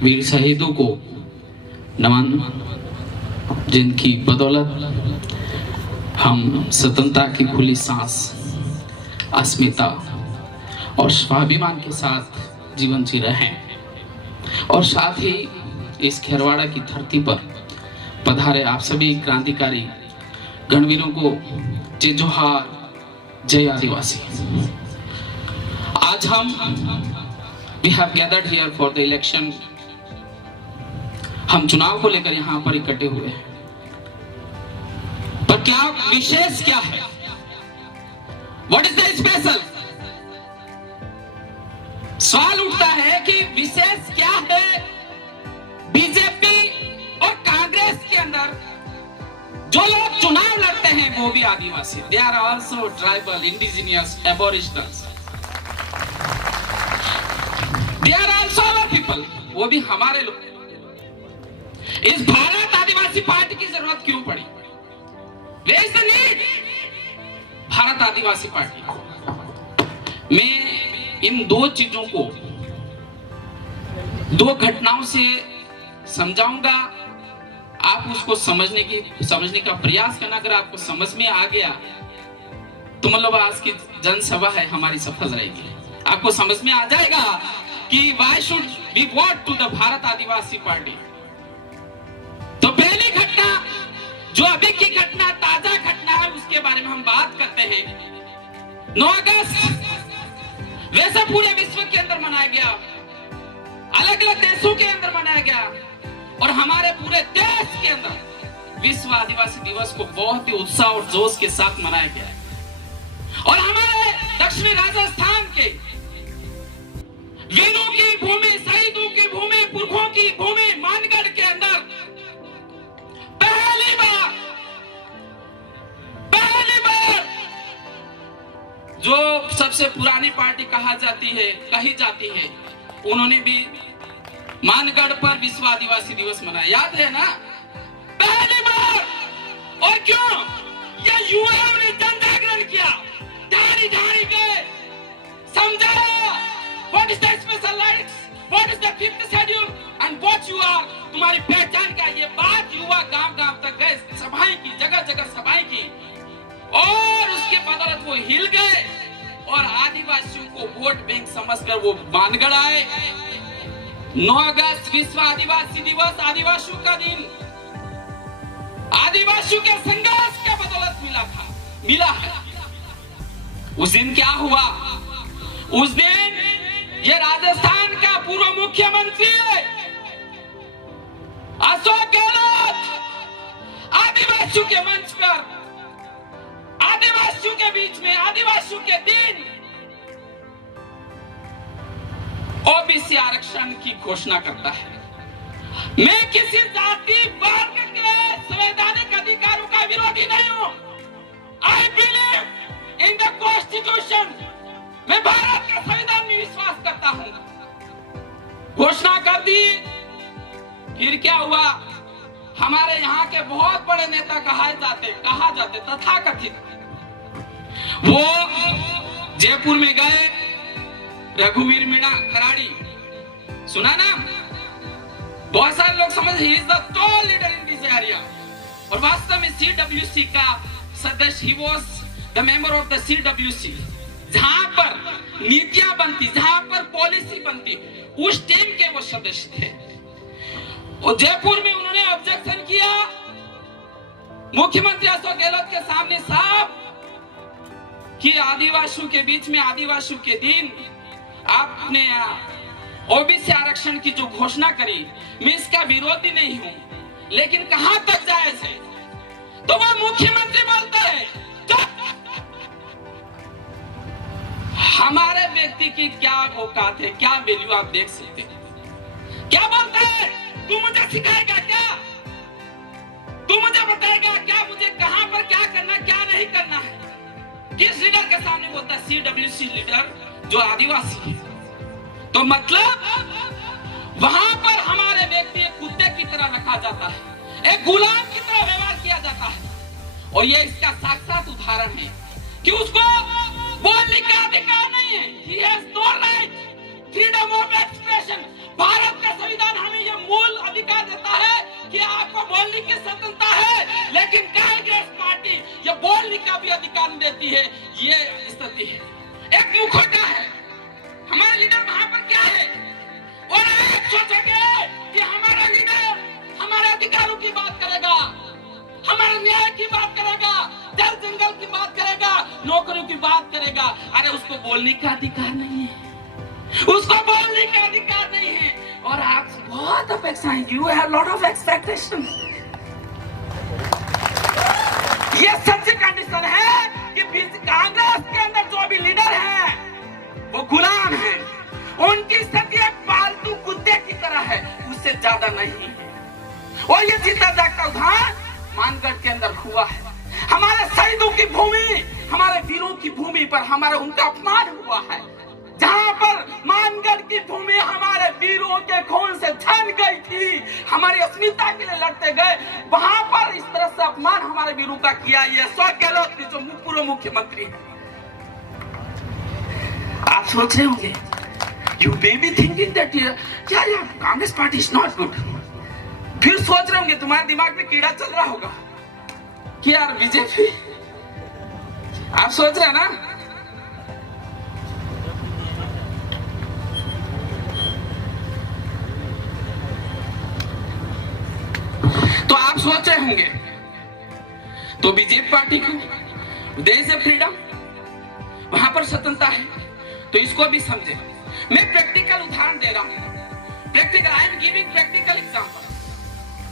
वीर शहीदों को नमन, जिनकी बदौलत हम स्वतंत्रता की खुली सांस, अस्मिता और स्वाभिमान के साथ जीवन जी रहे हैं। और साथ ही इस खेरवाड़ा की धरती पर पधारे आप सभी क्रांतिकारी गणवीरों को जय जोहार, जय आदिवासी। आज हम we have gathered here for the election। हम चुनाव को लेकर यहाँ पर इकट्ठे हुए हैं, पर क्या विशेष क्या है? What is the special? सवाल उठता है कि विशेष क्या है बीजेपी और कांग्रेस के अंदर? जो लोग चुनाव लड़ते हैं वो भी आदिवासी, they are also tribal, indigenous, aboriginals, they are also our people, वो भी हमारे लोग। इस भारत आदिवासी पार्टी की जरूरत क्यों पड़ी? Where is the need? Bharat Adivasi party. मैं इन दो चीजों को दो घटनाओं से समझाऊंगा, आप उसको समझने का प्रयास करना। अगर आपको समझ में आ गया तो मतलब आज की जनसभा है हमारी सफल रहेगी। आपको समझ में आ जाएगा कि why should we vote to the Bharat Adivasi party. तो पहली घटना, जो अभी की घटना, ताजा घटना है, उसके बारे में हम बात करते हैं। 9 अगस्त वैसे पूरे विश्व के अंदर मनाया गया, अलग अलग देशों के अंदर मनाया गया, और हमारे पूरे देश के अंदर विश्व आदिवासी दिवस को बहुत ही उत्साह और जोश के साथ मनाया गया है। और हमारे दक्षिणी राजस्थान के वीरों की भूमि, शहीदों की भूमि, पुरखों की भूमि मानगढ़ के अंदर पहली बार जो सबसे पुरानी पार्टी कही जाती है, उन्होंने भी मानगढ़ पर विश्व आदिवासी दिवस मनाया, याद है ना? पहली बार। और क्यों? ये युवाओं ने जन जागरण किया, ढाणी ढाणी गए, समझाया what is the special rights, what is the 5th schedule and what you are, तुम्हारी पहचान क्या? ये बात युवा गांव गांव तक गए, सभाएं की, जगह जगह सभाएं की, और उसके बदौलत वो हिल गए और आदिवासियों को वोट बैंक समझकर वो मानगढ़ आए। 9 अगस्त विश्व आदिवासी दिवस, आदिवासियों का दिन, आदिवासियों के संघर्ष के बदौलत मिला है। उस दिन क्या हुआ? उस दिन ये राजस्थान का पूर्व मुख्यमंत्री अशोक गहलोत आदिवासियों के मंच पर, आदिवासियों के बीच में, आदिवासियों के दिन ओबीसी आरक्षण की घोषणा करता है। मैं किसी जाति वर्ग के संवैधानिक अधिकारों का विरोधी नहीं हूं। I believe in the constitution. मैं भारत के संविधान में विश्वास करता हूं। घोषणा कर दी। फिर क्या हुआ? हमारे यहाँ के बहुत बड़े नेता कहा जाते तथाकथित, वो जयपुर में गए, रघुवीर मीणा खराड़ी, सुना ना? बहुत सारे लोग समझ he is the tall leader in this area, और वास्तव में CWC का सदस्य, he was the member of the CWC। जहां पर नीतियां बनती, जहां पर पॉलिसी बनती, उस टीम के वो सदस्य थे। और जयपुर में उन्होंने ऑब्जेक्शन किया मुख्यमंत्री अशोक गहलोत के सामने साफ कि आदिवासियों के बीच में, आदिवासियों के दिन आपने ओबीसी आरक्षण की जो घोषणा करी, मैं इसका विरोधी नहीं हूं, लेकिन कहां तक जायज है? तो वो मुख्यमंत्री बोलता है, हमारे व्यक्ति की क्या औकात है, क्या वैल्यू, आप देख सकते हैं। क्या बोलता है? तू मुझे सिखाएगा क्या? तू मुझे बताएगा क्या मुझे कहां पर क्या करना, क्या नहीं करना है? किस लीडर के सामने बोलता है? CWC लीडर जो आदिवासी है। तो मतलब वहां पर हमारे व्यक्ति एक कुत्ते की तरह रखा जाता है, एक गुलाम की तरह व्यवहार किया जाता है। और ये इसका साक्षात उदाहरण है कि उसको बोलने का अधिकार नहीं है। He has no right, freedom of expression, Bharat का संविधान हमें यह मूल अधिकार देता है कि आपको बोलने की स्वतंत्रता है, लेकिन कांग्रेस पार्टी यह बोलने का भी अधिकार देती है। ये स्थिति है। एक मुखौटा है, हमारे लीडर वहां पर क्या है, और आप सोचेंगे कि हमारा लीडर हमारे अधिकारों की बात करेगा, हमारे न्याय की बात करेगा, जल जंगल की बात करेगा, नौकरियों की बात करेगा। अरे उसको बोलने का अधिकार नहीं है, उसको बोलने का अधिकार नहीं है। और आप बहुत अपेक्षाएं, you have lot of expectation. ये सच्ची कंडीशन है कि कांग्रेस के अंदर जो भी लीडर है वो गुलाम है, उनकी स्थिति एक पालतू कुत्ते की तरह है, उससे ज्यादा नहीं है। और ये जीता जागता उदाहरण मानगढ़ के अंदर हुआ है। हमारे शहीदों की भूमि, हमारे वीरों की भूमि पर हमारा उनका अपमान हुआ है। जहां पर मानगढ़ की भूमि हमारे वीरों के खून से छन गई थी, हमारी अस्मिता के लिए लड़ते गए, वहां पर इस तरह से अपमान हमारे वीरों का किया। ये अशोक गहलोत जो पूर्व मुख्यमंत्री है। आप सोच रहे होंगे, you may be thinking that क्या Congress party is not good. फिर सोच रहे होंगे, तुम्हारे दिमाग में कीड़ा चल रहा होगा कि यार बीजेपी, आप सोच रहे हैं ना। तो आप सोच रहे होंगे, तो बीजेपी पार्टी को देश है फ्रीडम, वहां पर स्वतंत्रता है, तो इसको भी समझे। मैं प्रैक्टिकल उदाहरण दे रहा हूं, practical, I am giving practical example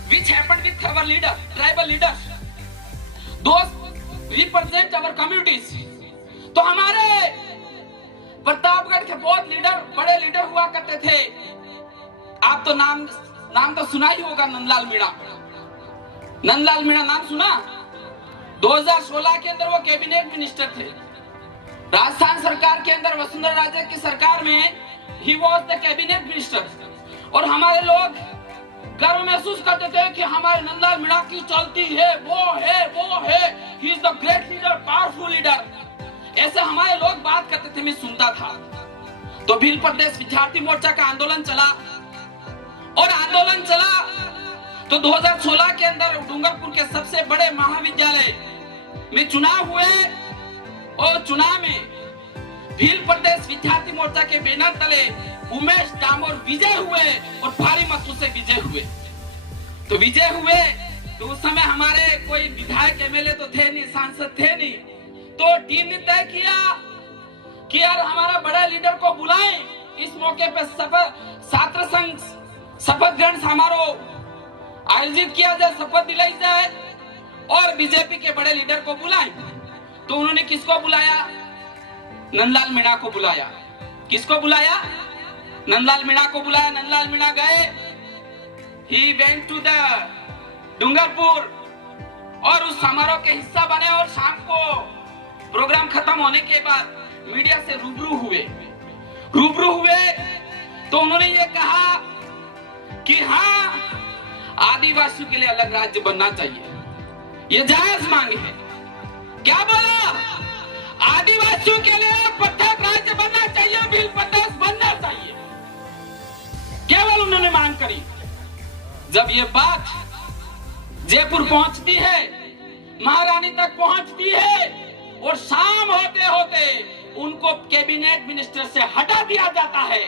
which happened with our leader, tribal leaders, those represent our communities। तो हमारे प्रतापगढ़ के बहुत लीडर, बड़े लीडर हुआ करते थे। आप तो नाम तो सुना ही होगा, नंदलाल मीणा। नंदलाल मीणा नाम सुना? 2016 के अंदर वो कैबिनेट मिनिस्टर थे। राजस्थान सरकार के अंदर वसुंधरा राजे की सरकार में he was the cabinet minister. और हमारे लोग गर्व महसूस करते थे कि हमारे नंदलाल मीणा की चलती है, वो है, he is the great leader, powerful leader. ऐसे हमारे लोग बात करते थे, मैं सुनता था। तो भील प्रदेश विद्यार्थी मोर्चा का आंदोलन चला, और आंदोलन चला तो 2016 के अंदर डूंगरपुर के सबसे बड़े महाविद्यालय में चुनाव हुए, और चुनाव में भील प्रदेश विद्यार्थी मोर्चा के बैनर तले उमेश डामोर विजय हुए, और भारी मतों से विजय हुए। तो विजय हुए तो उस समय हमारे कोई विधायक एमएलए तो थे नहीं, सांसद थे नहीं। तो टीम ने तय किया कि यार हमारा बड़ा लीडर को बुलाएं, इस मौके पे छात्र संघ शपथ ग्रहण समारोह आयोजित किया जाए, शपथ दिलाई जाए, और बीजेपी के बड़े लीडर को बुलाएं। तो उन्होंने किसको बुलाया? नंदलाल मीणा को बुलाया। किसको बुलाया? नंदलाल मीणा को बुलाया। नंदलाल मीणा गए, he went to the Dungarpur, और उस समारोह के हिस्सा बने, और शाम को प्रोग्राम खत्म होने के बाद मीडिया से रूबरू हुए। तो उन्होंने ये कहा कि हाँ, आदिवासियों के लिए अलग राज्य बनना चाहिए, ये जायज मांग है। क्या बोला? आदिवासियों के लिए पृथक राज्य बनना चाहिए, भील प्रदेश बनना चाहिए, केवल उन्होंने मांग करी। जब ये बात जयपुर पहुंचती है, महारानी तक पहुंचती है, और शाम होते होते उनको कैबिनेट मिनिस्टर से हटा दिया जाता है।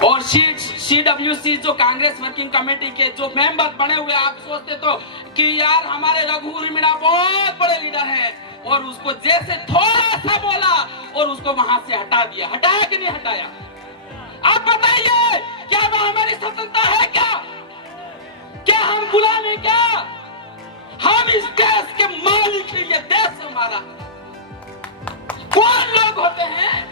और CWC जो कांग्रेस वर्किंग कमेटी के जो मेंबर बने हुए, आप सोचते तो कि यार हमारे रघुवीर मीणा बहुत बड़े लीडर हैं, और उसको जैसे थोड़ा सा बोला और उसको वहां से हटा दिया। हटाया कि नहीं हटाया? आप बताइए, क्या वह हमारी स्वतंत्रता है? क्या हम गुलाम हैं? क्या हम इस देश के मालिक हैं? ये देश हमारा। कौन लोग होते हैं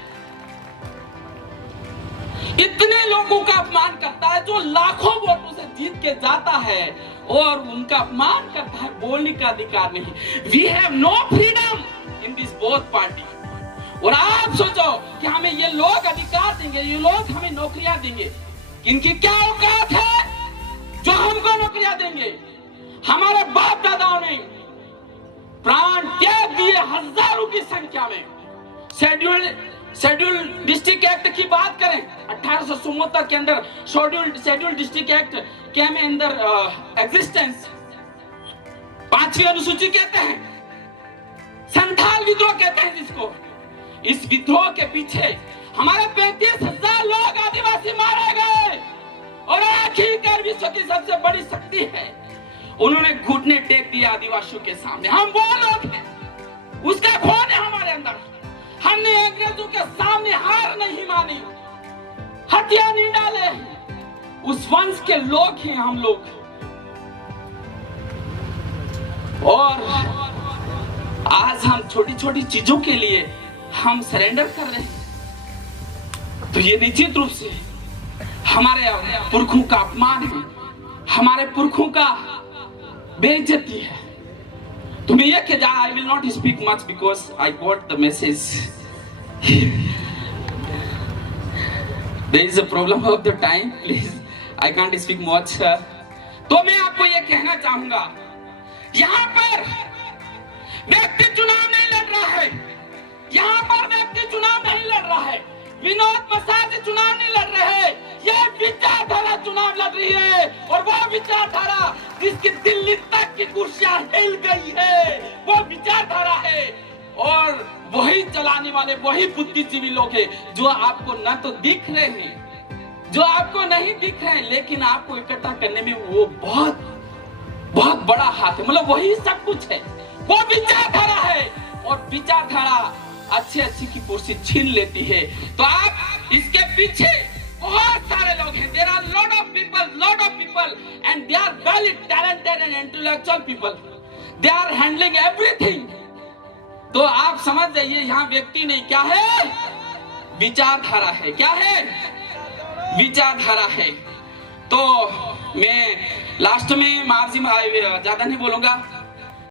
इतने लोगों का अपमान करता है, जो लाखों वोटों से जीत के जाता है और उनका अपमान करता है, बोलने का अधिकार नहीं। We have no freedom in this both party. और आप सोचो कि हमें ये लोग अधिकार देंगे, ये लोग हमें नौकरियां देंगे, इनकी क्या औकात है जो हमको नौकरियां देंगे? हमारे बाप दादाओं ने प्राण त्याग दिए हजारों की संख्या में शेड्यूल शेड्यूल डिस्ट्रिक्ट एक्ट की बात करें, 1874 के अंदर शेड्यूल डिस्ट्रिक्ट एक्ट केम अंदर एग्जिस्टेंस। 5वीं अनुसूची कहते हैं, संथाल विद्रोह कहते हैं जिसको। इस विद्रोह के पीछे हमारे 35,000 लोग आदिवासी मारे गए, और आखिरकार विश्व की सबसे बड़ी शक्ति है, उन्होंने घुटने टेक दिए आदिवासियों के सामने। हम वो लोग हैं, उसका खून है हमारे अंदर। हमने अंग्रेजों के सामने हार नहीं मानी, हथियार नहीं डाले। उस वंश के लोग हैं हम लोग। और आज हम छोटी छोटी चीजों के लिए हम सरेंडर कर रहे हैं, तो ये निश्चित रूप से हमारे पुरखों का अपमान है, हमारे पुरखों का बेइज्जती है। तो मैं ये कह I will not speak much because I got the message. There is a problem of the time, please I can't speak much. तो मैं आपको ये कहना चाहूंगा, यहां पर व्यक्ति चुनाव नहीं लड़ रहा है, यहां पर व्यक्ति चुनाव नहीं लड़ रहा है, विनोद मसाज चुनाव नहीं लड़ रहे हैं, ये विचारधारा चुनाव लड़ रही है। और वो विचारधारा जिसकी दिल्ली तक की कुर्सियां हिल गई है, वो विचारधारा है। और वही चलाने वाले वही बुद्धिजीवी लोग हैं जो आपको न तो दिख रहे हैं, जो आपको नहीं दिख रहे हैं, लेकिन आपको इकट्ठा करने में वो बहुत बहुत बड़ा हाथ है। मतलब वही सब कुछ है, वो विचारधारा है। और विचारधारा अच्छी की कुर्सी छीन लेती है। तो आप इसके पीछे बहुत सारे लोग हैं। There are lot of people and they are very talented and intellectual people. They are handling everything. तो आप समझ जाइए, यहाँ व्यक्ति नहीं, क्या है? विचारधारा है। क्या है? विचारधारा है। तो मैं लास्ट में मार्जी ज्यादा नहीं बोलूंगा।